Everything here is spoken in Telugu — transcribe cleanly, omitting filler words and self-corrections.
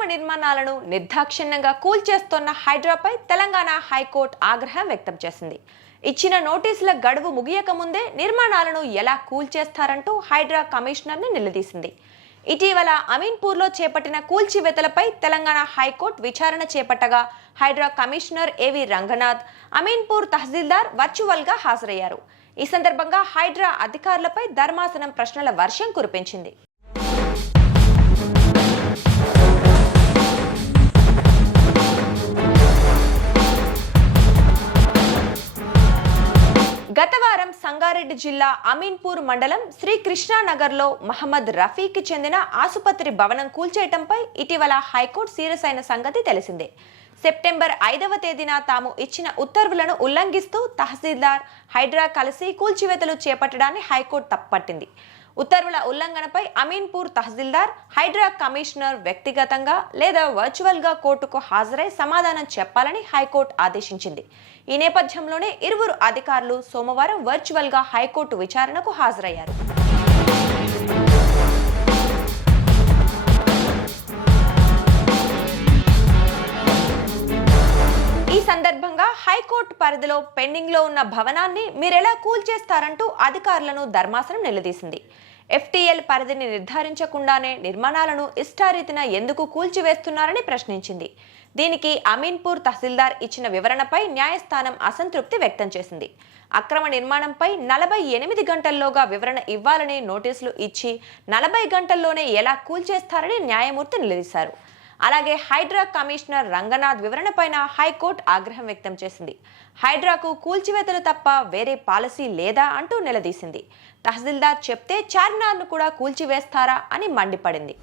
అక్రమ నిర్మాణాలను నిర్దాక్షిణ్యంగా కూల్చేస్తోన్న హైడ్రాపై తెలంగాణ హైకోర్టు ఆగ్రహం వ్యక్తం చేసింది. ఇచ్చిన నోటీసుల గడువు ముగియక ముందే నిర్మాణాలను ఎలా కూల్చేస్తారంటూ హైడ్రా కమిషనర్ని నిలదీసింది. ఇటీవల అమీన్పూర్లో చేపట్టిన కూల్చివేతలపై తెలంగాణ హైకోర్టు విచారణ చేపట్టగా హైడ్రా కమిషనర్ ఏవి రంగనాథ్, అమీన్పూర్ తహసీల్దార్ వర్చువల్గా హాజరయ్యారు. ఈ సందర్భంగా హైడ్రా అధికారులపై ధర్మాసనం ప్రశ్నల వర్షం కురిపించింది. గత వారం సంగారెడ్డి జిల్లా అమీన్పూర్ మండలం శ్రీకృష్ణానగర్లో మహమ్మద్ రఫీకి చెందిన ఆసుపత్రి భవనం కూల్చేయటంపై ఇటీవల హైకోర్టు సీరియస్ అయిన సంగతి తెలిసిందే. సెప్టెంబర్ 5వ తేదీన తాము ఇచ్చిన ఉత్తర్వులను ఉల్లంఘిస్తూ తహసీల్దార్, హైడ్రా కలిసి కూల్చివేతలు చేపట్టడాన్ని హైకోర్టు తప్పుపట్టింది. ఉత్తర్వుల ఉల్లంఘనపై అమీన్పూర్ తహసీల్దార్, హైడ్రా కమిషనర్ వ్యక్తిగతంగా లేదా వర్చువల్గా కోర్టుకు హాజరై సమాధానం చెప్పాలని హైకోర్టు ఆదేశించింది. ఈ నేపథ్యంలోనే ఇరువురు అధికారులు సోమవారం వర్చువల్గా హైకోర్టు విచారణకు హాజరయ్యారు. ఈ సందర్భంగా హైకోర్టు పరిధిలో పెండింగ్ లో ఉన్న భవనాన్ని మీరెలా కూల్చేస్తారంటూ అధికారులను ధర్మాసనం నిలదీసింది. ఎఫ్టీఎల్ పరిధిని నిర్ధారించకుండానే నిర్మాణాలను ఇష్టారీతిన ఎందుకు కూల్చివేస్తున్నారని ప్రశ్నించింది. దీనికి అమీన్పూర్ తహసీల్దార్ ఇచ్చిన వివరణపై న్యాయస్థానం అసంతృప్తి వ్యక్తం చేసింది. అక్రమ నిర్మాణంపై 48 గంటల్లోగా వివరణ ఇవ్వాలని నోటీసులు ఇచ్చి 40 గంటల్లోనే ఎలా కూల్చేస్తారని న్యాయమూర్తి నిలదీశారు. అలాగే హైడ్రా కమిషనర్ రంగనాథ్ వివరణపైన హైకోర్టు ఆగ్రహం వ్యక్తం చేసింది. హైడ్రాకు కూల్చివేతలు తప్ప వేరే పాలసీ లేదా అంటూ నిలదీసింది. తహసీల్దార్ చెప్తే చార్మినార్ను కూడా కూల్చివేస్తారా అని మండిపడింది.